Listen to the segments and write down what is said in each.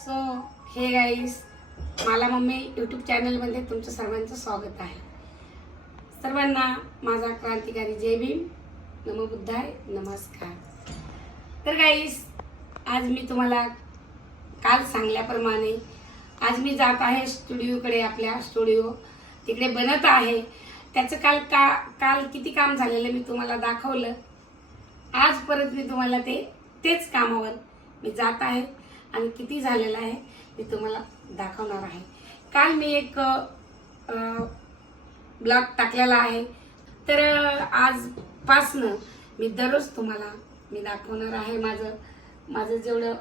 So hey guys, मला mummy YouTube चॅनलमध्ये तुमचं सर्वांचं स्वागत आहे. सर्वांना माझा क्रांतिकारी जय भीम, नमो बुद्धाय, नमस्कार. तर गाईस, आज मी तुम्हाला काल सांगल्याप्रमाणे आज मी जात आहे स्टुडिओकडे. आपल्या स्टुडिओ तिकडे बनत आहे. त्याचं काल किती काम झालेलं मी तुम्हाला दाखवलं. आज परत मी तुम्हाला तेच कामावर मी जात आहे आणि किती झालेलं आहे मी तुम्हाला दाखवणार आहे. काल मी एक ब्लॉग टाकलेला आहे, तर आजपासनं मी दररोज तुम्हाला मी दाखवणार आहे माझं जेवढं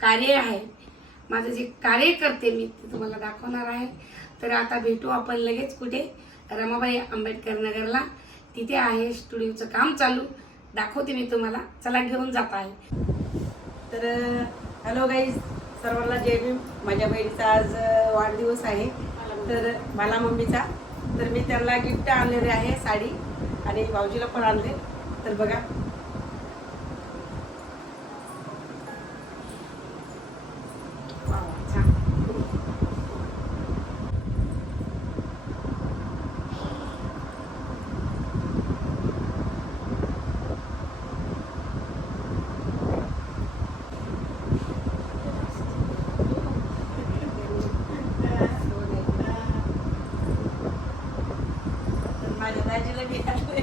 कार्य आहे, माझं जे कार्य करते मी ते तुम्हाला दाखवणार आहे. तर आता भेटू आपण लगेच कुठे, रमाबाई आंबेडकर नगरला. तिथे आहे स्टुडिओचं काम चालू. दाखवते मी तुम्हाला. चला, घेऊन जात आहे. तर हॅलो गाईज, सर्वांना जय भीम. माझ्या बहिणीचा आज वाढदिवस आहे, तर मला मम्मीचा. तर मी त्यांना गिफ्ट आणलेले आहे, साडी, आणि भाऊजीला पण आणले. तर बघा, माझ्या दाजीला बी आणले.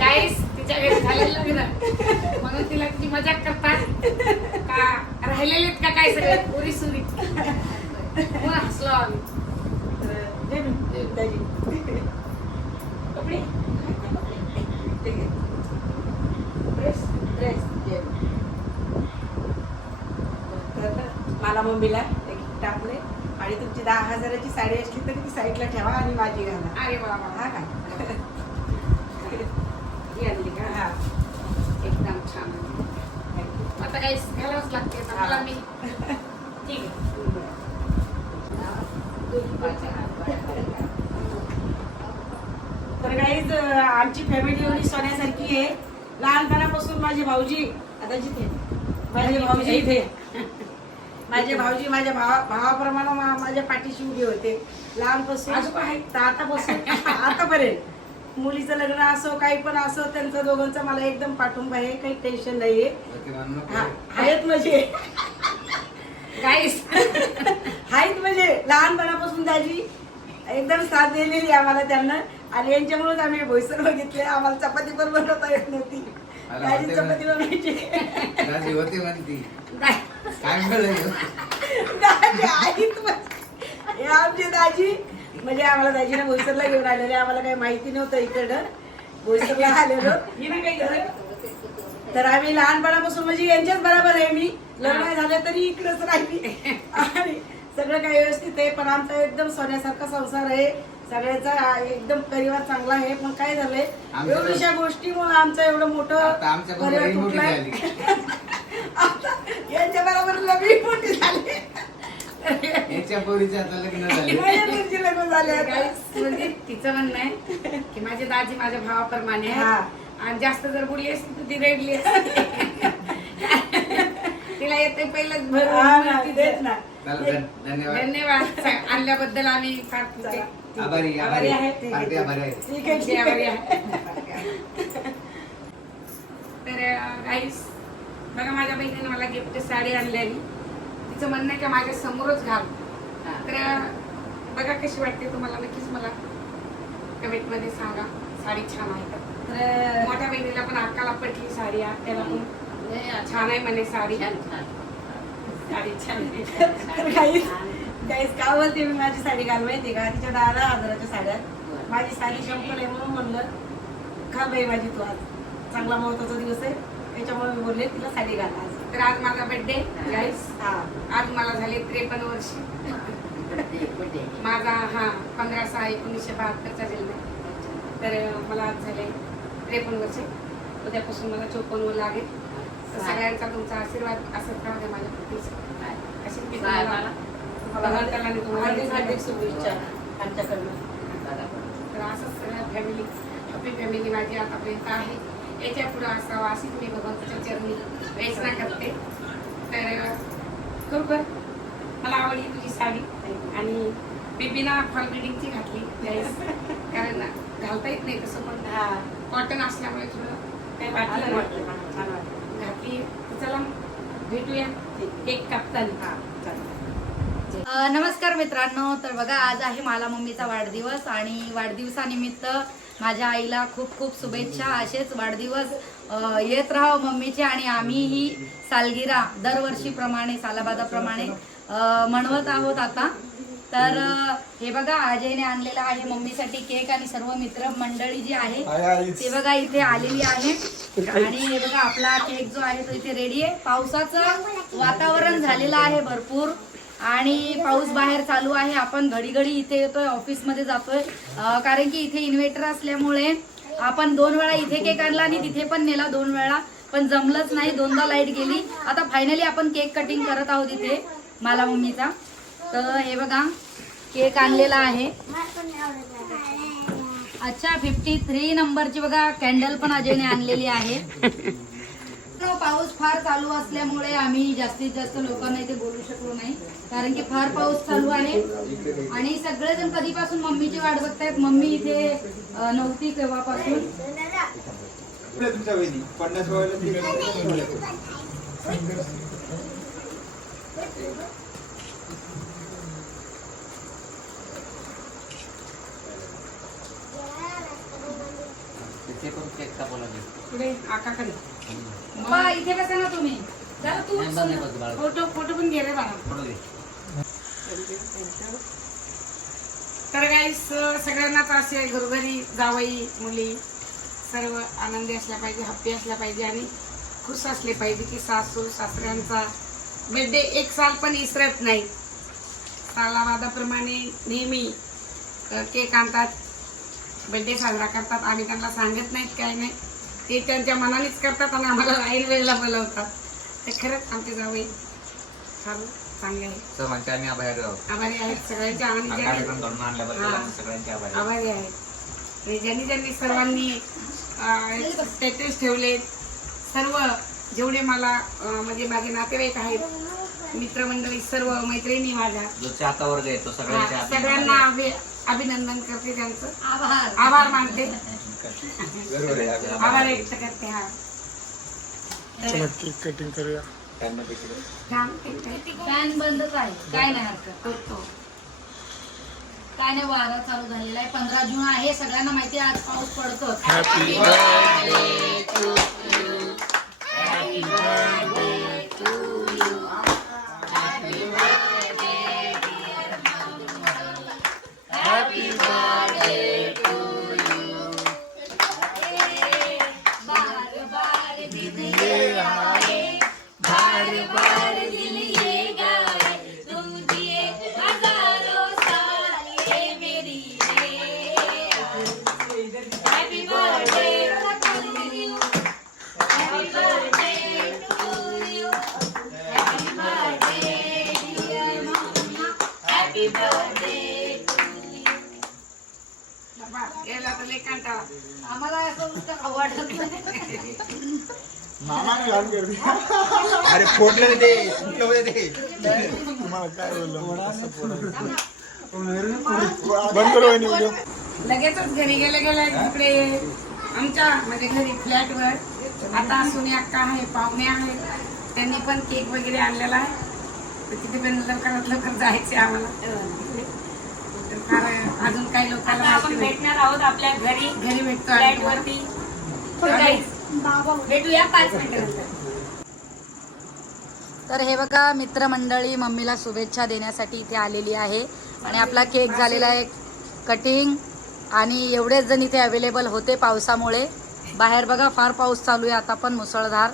गाईस, तिच्या घरी झालेलं लग्न म्हणून तिला किती मजाक करतात का, राहिलेलेत का काय सगळे पुरी सुरी म्हणून हसलो आम्ही. तर जय भीम दाजी. कपडे ठीक आहे. ड्रेस जय भीम. तर मला मम्मीला एक गिफ्ट आपले, आणि तुमची 10,000ची साडी असली तरी ती साईडला ठेवा आणि माझी घाला. अरे बाबा, हा का? ही आणली का? हा. एकदम छान. आता काही घालावंच लागते तर मला मी. ठीक आहे. तर काहीच आमची फॅमिली एवढी सोन्यासारखी आहे. लहानपणापासून माझे भाऊजी, आता जिथे माझे भाऊजी इथे, माझे भाऊजी माझ्या भावाप्रमाणे माझ्या पाठीशी उभे होते लहानपासून. तर आतापर्यंत मुलीचं लग्न असो, काही पण असो, त्यांचं दोघांचा मला एकदम पाठिंबा आहे. काही टेन्शन नाहीये. आहेत म्हणजे गाईस, आहेत म्हणजे लहानपणापासून दाजी एकदम साथ दिलेली आम्हाला त्यांना. आणि यांच्यामुळेच आम्ही भोईसर बघितले. आम्हाला चपाती पण बनवता येत नव्हती. दाजी चपाती बनवायची. दाजी होते म्हणती काय दाजी आहेत म्हणजे. आमची दाजी म्हणजे आम्हाला दाजीने भोईसरला घेऊन आलेले. आम्हाला काही माहिती नव्हतं इकडं. भोईसरला आलेलो. तर आम्ही लहानपणापासून म्हणजे यांच्याच बरोबर आहे. मी लग्न झालं तरी इकडंच राहिली आणि सगळं काही व्यवस्थित आहे. पण आमचा एकदम सोन्यासारखा संसार आहे. सगळ्याचा एकदम परिवार चांगला आहे. पण काय झालंय, एवढ्याशा गोष्टीमुळे आमचं एवढं मोठं परिवार तुटलाय. आता यांच्या बरोबर लग्न मोठी झाली. याच्या पोरीचं आता लग्न झाले. माझ्या लग्न झाले. म्हणजे तिचं म्हणणं आहे की माझी दाजी माझ्या भावाप्रमाणे आहे. हा. आणि जास्त जर बुडली असती तर ती रडली असती. तिला येते पहिलंच हा ना, भरून. तेच ना. धन्यवाद. धन्यवाद आणल्याबद्दल. आम्ही फार तुमचे आभारी आभारी आहे. आभारी आहे. ठीक आहे, ठीक आहे. तर गाईस, बघा, माझ्या बहिणीने मला गिफ्ट साडी आणलेली. तिचं म्हणणं आहे की माझ्या समोरच घाल. तर बघा कशी वाटते तुम्हाला, नक्कीच मला कमेंट मध्ये सांगा. साडी छान आहे का? तर मोठ्या बहिणीला पण अक्काला पटली साडी. त्याला पण छान आहे म्हणे साडी. साडी छान आहे. काहीच का बोलते मी, माझी साडी घाल माहिती का? तिच्या 10,000च्या साड्या. माझी साडी संपल आहे म्हणून म्हणलं घाल बाई माझी तू. आज चांगला महत्वाचा दिवस आहे, त्याच्यामुळे मी बोलले तिला साडी घाल आज. तर आज माझा बर्थडे गाईस. हा. आज मला झाले 53 वर्ष. माझा 15/6/1972चा जन्म आहे. तर मला आज झाले 53 वर्ष. उद्यापासून मला 54 लागेल. सगळ्यांचा तुमचा आशीर्वाद असत राहू द्या माझ्या पतीचा. असे तुम्हाला आणि तुम्हाला हार्दिक शुभेच्छा आमच्याकडनं. तर असंच सगळं फॅमिली हॅपी फॅमिली माझी आतापर्यंत आहे. याच्या पुढं असावं अशीच मी भगवंताच्या चरणी वेचना करते. तर खरोखर मला आवडली तुझी साडी आणि बेबीना फॉल बिल्डिंगची घातली त्यावेळेस, कारण घालता येत नाही तसं, पण कॉटन असल्यामुळे थोडं काही वाटलं नाही. घातली. तर चला भेटूया एक कापताना. नमस्कार मित्रांनो. तर बघा, आज आहे मला मम्मीचा वाढदिवस आणि वाढदिवसानिमित्त माझ्या आईला खूप खूप शुभेच्छा. असेच वाढदिवस येत राहाव मम्मीचे आणि आम्हीही सालगिरा दरवर्षीप्रमाणे सालाबादाप्रमाणे मनवत आहोत आता. तर हे बघा, अजयने आणलेला आहे मम्मीसाठी केक आणि सर्व मित्र मंडळी जी आहे ते बघा इथे आलेली आहे. आणि हे बघा आपला केक जो आहे तो इथे रेडी आहे. पावसाचं वातावरण झालेलं आहे भरपूर आणि पाऊस बाहेर चालू आहे. आपण घडी घडी इथे येतोय, ऑफिसमध्ये जातोय, कारण की इथे इन्व्हर्टर असल्यामुळे आपण 2 वेळा इथे केक आणला आणि तिथे पण नेला 2 वेळा, पण जमलंच नाही. 2दा लाईट गेली. आता फायनली आपण केक कटिंग करत आहोत इथे मला मम्मीचा. तर हे बघा केक आणलेला आहे. अच्छा, 53 नंबरची बघा कॅन्डल पण अजयने आणलेली आहे. पाऊस फार चालू असल्यामुळे आम्ही जास्तीत जास्त लोकांना इथे बोलू शकलो नाही, कारण की फार पाऊस चालू आहे आणि सगळेजण कधीपासून मम्मीची वाट बघतायत. मम्मी इथे नव्हती तेव्हापासून. तुमच्या वहिनी 50 वयाला तिथे पण केक कापायला लागेल. पुढे आकाकडे पप्पा, इथे बसा ना तुम्ही. जरा तू नाही बघ बाळा. फोटो फोटो पण घे रे बाळा. फोटो घे. तर गाईस सगळ्यांनाच असे घरोघरी जावई मुली सर्व आनंदी असल्या पाहिजे, हॅप्पी असल्या पाहिजे आणि खुश असले पाहिजे की सासू सासऱ्यांचा बर्थडे एक साल पण विसरत नाही. सालावादाप्रमाणे नेहमी केक आणतात, बर्थडे साजरा करतात. आम्ही त्यांना सांगत नाहीत काय नाही, ते त्यांच्या मनानेच करतात आणि आम्हाला ऐन वेळेला बोलवतात. ते खरंच आमचे जावई फार चांगले आहेत, सर्वांचे आम्ही आभारी आहोत. आभारी आहेत सगळ्यांच्या. आणि हा ज्यांनी कार्यक्रम घडवून आणल्याबद्दल आम्ही सगळ्यांचे आभारी आहोत. आभारी आहेत. हे ज्यांनी ज्यांनी सर्वांनी स्टेटस ठेवले, सर्व जेवढे मला म्हणजे माझे नातेवाईक आहेत, मित्रमंडळी, सर्व मैत्रिणी माझ्या, जो चाहता वर्ग आहे तो सगळ्यांचे आभारी सगळ्यांना अभिनंदन करते, त्यांचं आभार आभार मानते, बरोबर आहे. आभार व्यक्त करते. हा चला केक कटिंग करूया. छान ठीक आहे. फॅन बंदच आहे, काय नाही हरकत. करतो. काय नाही, वारा चालू झालेला आहे. 15 जून आहे, सगळ्यांना माहिती आहे आज पाऊस पडतो. बाबा, याला तर लय कंटाळा. आम्हाला असं नुसतं खाऊ वाटत नाही. मामाने लहान गर्दी. अरे फोडलं ते फुटलं होते ते. तुम्हाला काय बोललो बंद करू वहिनी व्हिडिओ. लगेचच घरी गेले तिकडे आमच्या म्हणजे घरी फ्लॅटवर आता सुनी अक्का आहे, पाहुणे आहेत, त्यांनी पण केक वगैरे आणलेला आहे. तर तिथे पण लवकरात जायचे आम्हाला. तर फार अजून काही लोकांना आता आपण माहिती नाही. भेटणार आहोत आपल्या घरी घरी भेटतो फ्लॅट आम्ही वरती. तुम्हाला. भेटूया 5 मिनिटानंतर. तर हे बघा मित्रमंडळी मम्मीला शुभेच्छा देण्यासाठी इथे आलेली आहे आणि आपला केक झालेला आहे कटिंग आणि एवढेच जण इथे अवेलेबल होते पावसामुळे. बाहेर बघा फार पाऊस चालू आहे आता पण मुसळधार.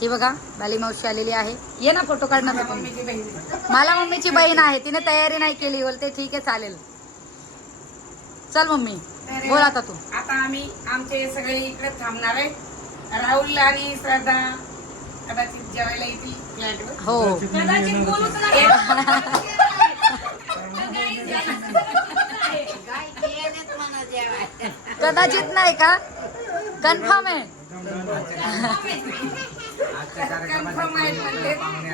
ही बघा बाली मावशी आलेली आहे. ये ना फोटो काढणार तुम्ही. मम्मीची बहीण. मला मम्मीची बहीण आहे, तिने तयारी नाही केली. बोलते ठीक आहे चालेल. चल मम्मी तर बोल आता तू. आता आम्ही आमचे सगळे इकडे थांबणार आहे. राहुल आणि श्रद्धा कदाचित जेवायला येतील फ्लॅटवर. हो कदाचित बोलूच नका. कदाचित नाही का कन्फर्म आहे. कन्फर्म आहे म्हणते.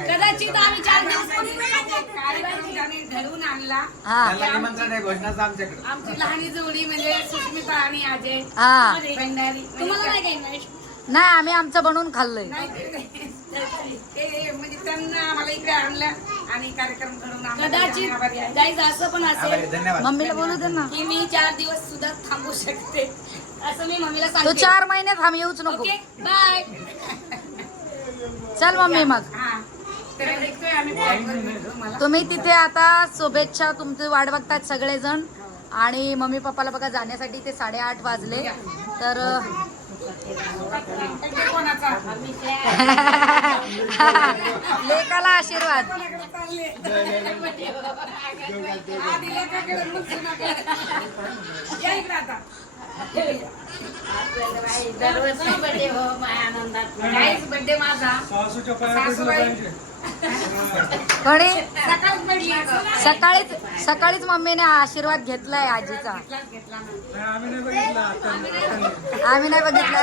कदाचित आम्ही 4 दिवस कार्यक्रम ज्याने घडवून आणला. हा निमंत्रण आहे घोषणाचं आमच्याकडे. आमची लहानी जोडी म्हणजे सुष्मिता आणि अजय हा भंडारी. तुम्हाला नाही काही नाही आम्ही आमचं बनवून खाल्लंय. ते म्हणजे त्यांना आम्हाला इकडे आणलं आणि कार्यक्रम घडवून आणला. कदाचित आभारी आहे. गाईज असं पण आभारी, असेल धन्यवाद. मम्मीला बोलू दे ना. की मी 4 दिवस सुद्धा थांबू शकते असं मी मम्मीला तू सांगते. 4 महिने थांब येऊच नको. Okay bye. चल मम्मी मग हा तर निघतोय आम्ही फ्लॅटवर भेटू मला. तुम्ही तिथे आता शुभेच्छा तुमची वाट बघतात सगळेजण आणि मम्मी पप्पाला बघा जाण्यासाठी ते 8:30 वाजले तर म्हणजे कोणाचा लेकाला आशीर्वाद. कोणाकडे चालले आधी लेकाकडे मग सुनाकडे. या इकडे आता. गाईज बर्थडे माझा सासूबाई कोणी सकाळच पडली अगं. सकाळीच मम्मीने आशीर्वाद घेतलाय आजीचा. घेतला ना. आम्ही नाही बघितलं.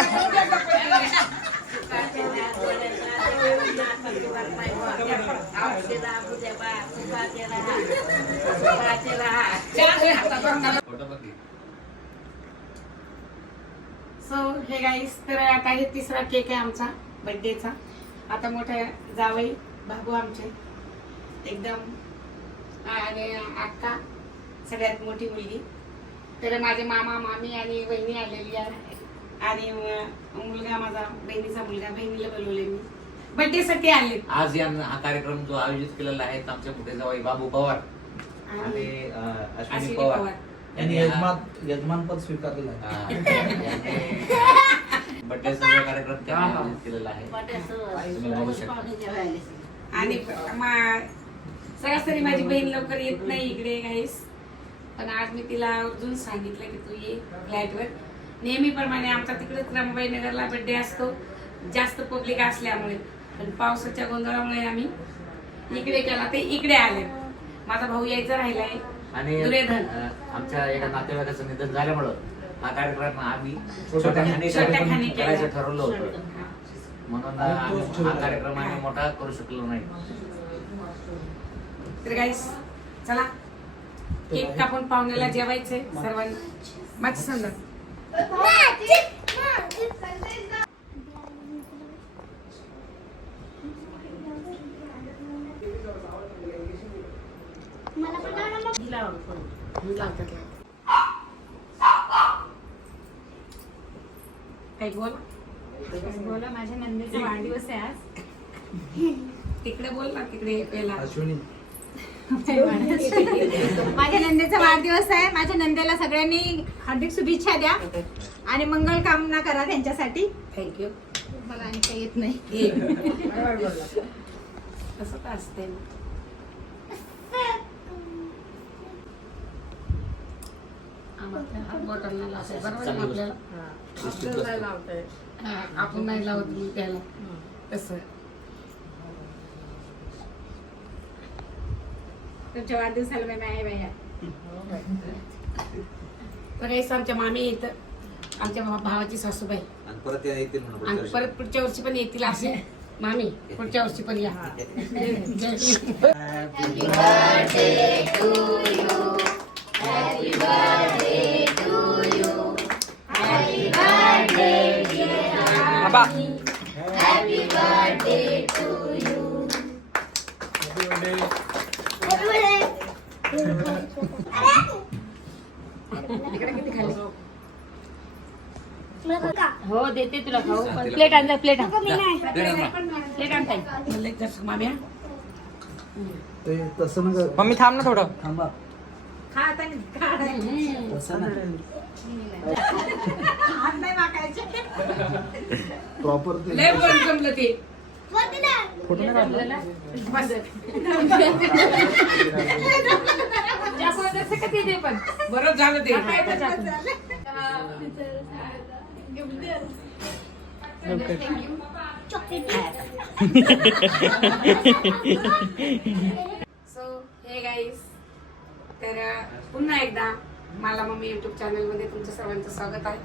सो हे गाईस तर आता हे 3रा केक आहे आमचा बर्थडेचा. आता मोठ्या जावई बाबू आमचे एकदम आणि अक्का सगळ्यात मोठी मुलगी. तर माझे मामा मामी आणि बहिणी आलेली आहे आणि मुलगा माझा बहिणीचा मुलगा. बहिणीला बोलवले मी बर्थडे साठी आले. आज हा कार्यक्रम जो आयोजित केलेला आहे तो आमचे मोठे जावई बाबू पवार आणि आणि अश्विनी अश्विनी पवार पवार. यांनी यजमान पद स्वीकारलेलं आहे. बर्थडेचा कार्यक्रम त्यांनी आयोजित केलेला आहे. तुम्ही बघू शकता. आणि सरासरी माझी बहीण लवकर येत नाही इकडे गाईस. पण आज मी तिला अजून सांगितलं की तू ये फ्लॅटवर. नेहमीप्रमाणे आमचा तिकडे रमाबाई नगरला बर्थडे असतो जास्त पब्लिक असल्यामुळे. पण पावसाच्या गोंधळामुळे आम्ही इकडे केला ते इकडे आले. माझा भाऊ यायचा राहिलाय आणि दुर्योधन. आमच्या एका नातेवाईकाचं निधन झाल्यामुळं हा कार्यक्रम आम्ही छोट्या छोट्या खाणी खाणी केला. करायचं ठरवलं होतं. हा. म्हणून आणि तोच हा कार्यक्रम आम्ही मोठा करू शकलो नाही. तर गाईस चला केक कापून पाहुण्याला जेवायचंय सर्वांना. माझी संदर्भ काही बोल. बोला माझ्या नंदेचा वाढदिवस आहे आज. तिकडे बोल ना तिकडे पहिला. अश्विनी माझ्या नंदेचा वाढदिवस आहे. माझ्या नंदेला सगळ्यांनी हार्दिक शुभेच्छा द्या आणि मंगल कामना करा त्यांच्यासाठी. थँक्यू. मला आणि काही येत नाही. कसं का असते आपण नाही लावत मग त्याला तसं. तुमच्या वाढदिवसाला मी आहे बाया. बघायचं आमच्या मामी येतं आमच्या भावाची सासूबाई आणि परत येतील म्हणून आणि परत पुढच्या वर्षी पण येतील असे. मामी पुढच्या वर्षी पण या. हो देते तुला खाऊ. प्लेट आणजा प्लेट आण. प्लेट आणताय म्हणलं जसं माम्या. ते तसं नका. मम्मी थांब ना थोडं. थांबा. खा आता नाही. खा नाही. तसं ना हात नाही वाकायचे. प्रॉपर ते लय पण जमलं ते. फोटो नाही काढला. बस. जास्त ते पण बरं झालं ते. सो हे गाईस, तर पुन्हा एकदा मला मम्मी युट्यूब चॅनलमध्ये तुमचं सर्वांचं स्वागत आहे.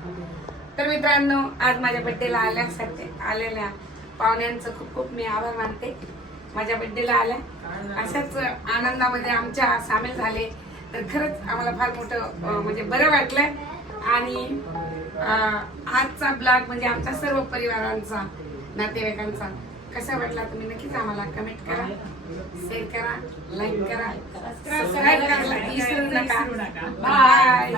तर मित्रांनो, आज माझ्या बड्डेला आलेल्या पाहुण्यांचं खूप खूप मी आभार मानते. माझ्या बड्डेला आल्या अशाच आनंदामध्ये आमच्या सामील झाले, तर खरंच आम्हाला फार मोठं म्हणजे बरं वाटलं. आणि आजचा ब्लॉग म्हणजे आमच्या सर्व परिवारांचा, नातेवाईकांचा कसा वाटला तुम्ही नक्कीच आम्हाला कमेंट करा, शेअर करा, लाईक करा, सबस्क्राईब करायला विसरू नका. बाय.